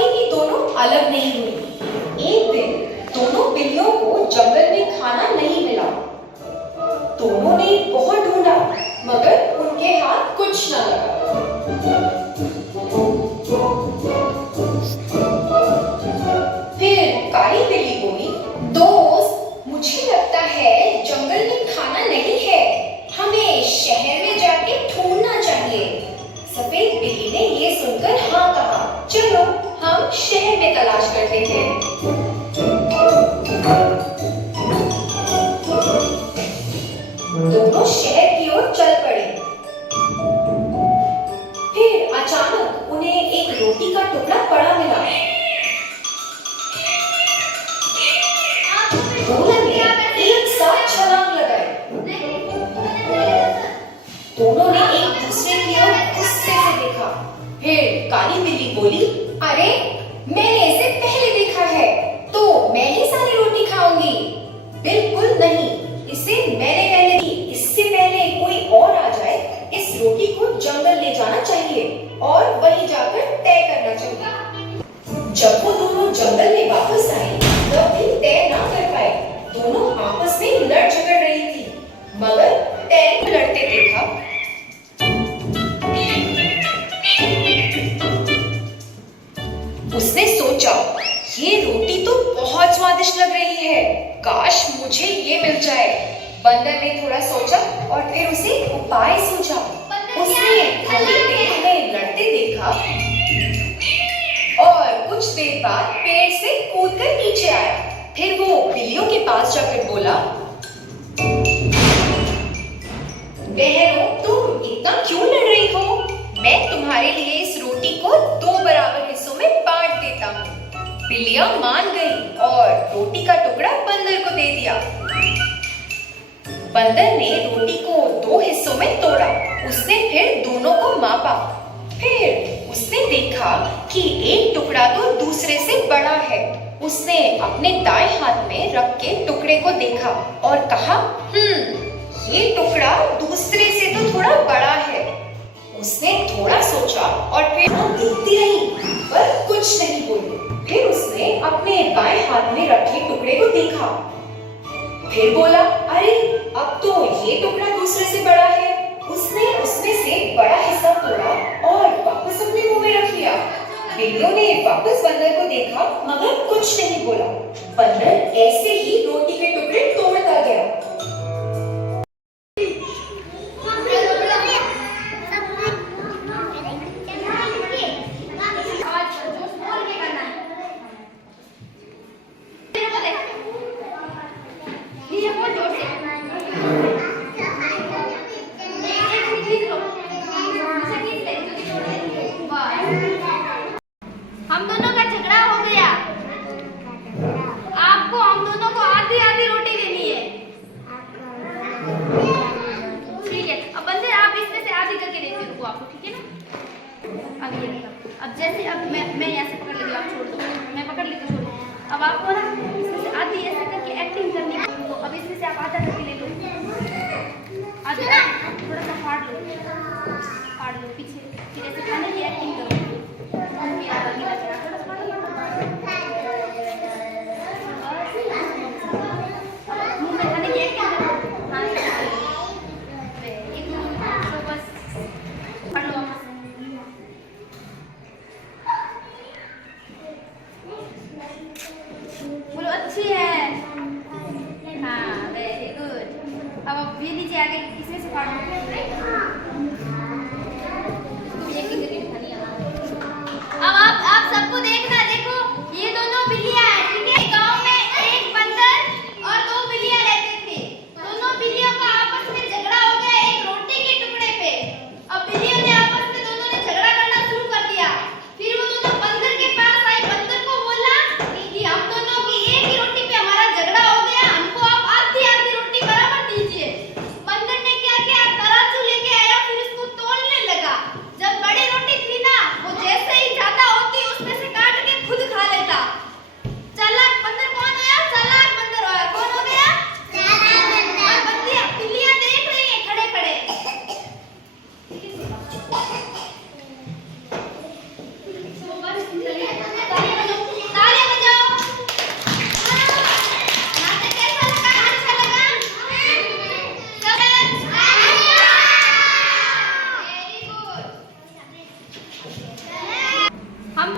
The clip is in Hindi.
कभी भी दोनों अलग नहीं हुई। एक दिन दोनों बिल्लियों को जंगल में खाना नहीं मिला। दोनों ने बहुत ढूंढा मगर उनके हाथ कुछ न लगा। फिर काली बिल्ली बोली, दोस्त, मुझे लगता है जंगल में खाना नहीं है, हमें शहर में जाके ढूंढना चाहिए। सफेद बिल्ली ने ये सुनकर हाँ कहा, चलो हम शहर में तलाश करते हैं। दोनों शहर की ओर चल पड़े। फिर अचानक उन्हें एक रोटी का टुकड़ा पड़ा मिला। दोनों ने एक साथ छलांग लगाई। दोनों ने एक दूसरे की ओर गुस्से से देखा। फिर काली बिल्ली बोली, अरे मैंने इसे पहले देखा है, तो मैं ही सारी रोटी खाऊंगी। बिल्कुल नहीं, इसे मैंने पहले दी। इससे पहले कोई और आ जाए, इस रोटी को जंगल ले जाना चाहिए और वहीं जाकर तय करना चाहिए। जब वो दोनों जंगल में वापस आए, तब भी तय ना कर पाए। दोनों आपस में लड़ झगड़ रही थी, मगर तय लड़ते देखा। उसने सोचा, ये रोटी तो बहुत स्वादिष्ट लग रही है, काश मुझे ये मिल जाए। बंदर ने थोड़ा सोचा और फिर उसे उपाय सूझा। उसने थोड़ी देर में लड़ते देखा और कुछ देर बाद पेड़ से कूदकर नीचे आया। फिर वो बिल्लियों के पास जाकर बोला, बहनों, तुम इतना क्यों लड़ रही हो? मैं तुम्हारे लिए इस रोटी को 2 बराबर हिस्सों में बांट देता हूँ। बिल्लियां मान गई और रोटी का टुकड़ा बंदर को दे दिया। बंदर ने रोटी को 2 हिस्सों में तोड़ा। उसने फिर दोनों को मापा। फिर उसने देखा कि एक टुकड़ा तो दूसरे से बड़ा है। उसने अपने दाएं हाथ में रख के टुकड़े को देखा और कहा, ये टुकड़ा दूसरे से तो थोड़ा बड़ा है। उसने थोड़ा सोचा और फिर देखती रही, पर कुछ नहीं बोली। फिर उसने अपने बाएं हाथ में रखे टुकड़े को देखा। फिर बोला, अरे अब तो ये टुकड़ा दूसरे से बड़ा है। उसने उसमें से बड़ा हिस्सा तोड़ा और वापस अपने मुंह में रख लिया। बिल्लियों ने वापस बंदर को देखा, मगर कुछ नहीं बोला। बंदर ऐसे ही रोटी के टुकड़े तोड़ता गया। हम दोनों का झगड़ा हो गया। आपको हम दोनों को आधी आधी रोटी देनी है। ठीक है, अब बंदर आप इसमें से आधी करके देते रुको आपको, ठीक है ना? अब जैसे अब मैं यहाँ से पकड़ लेती हूँ, आप छोड़ दो। मैं पकड़ लेती हूँ, छोड़ दो। अब आपको ना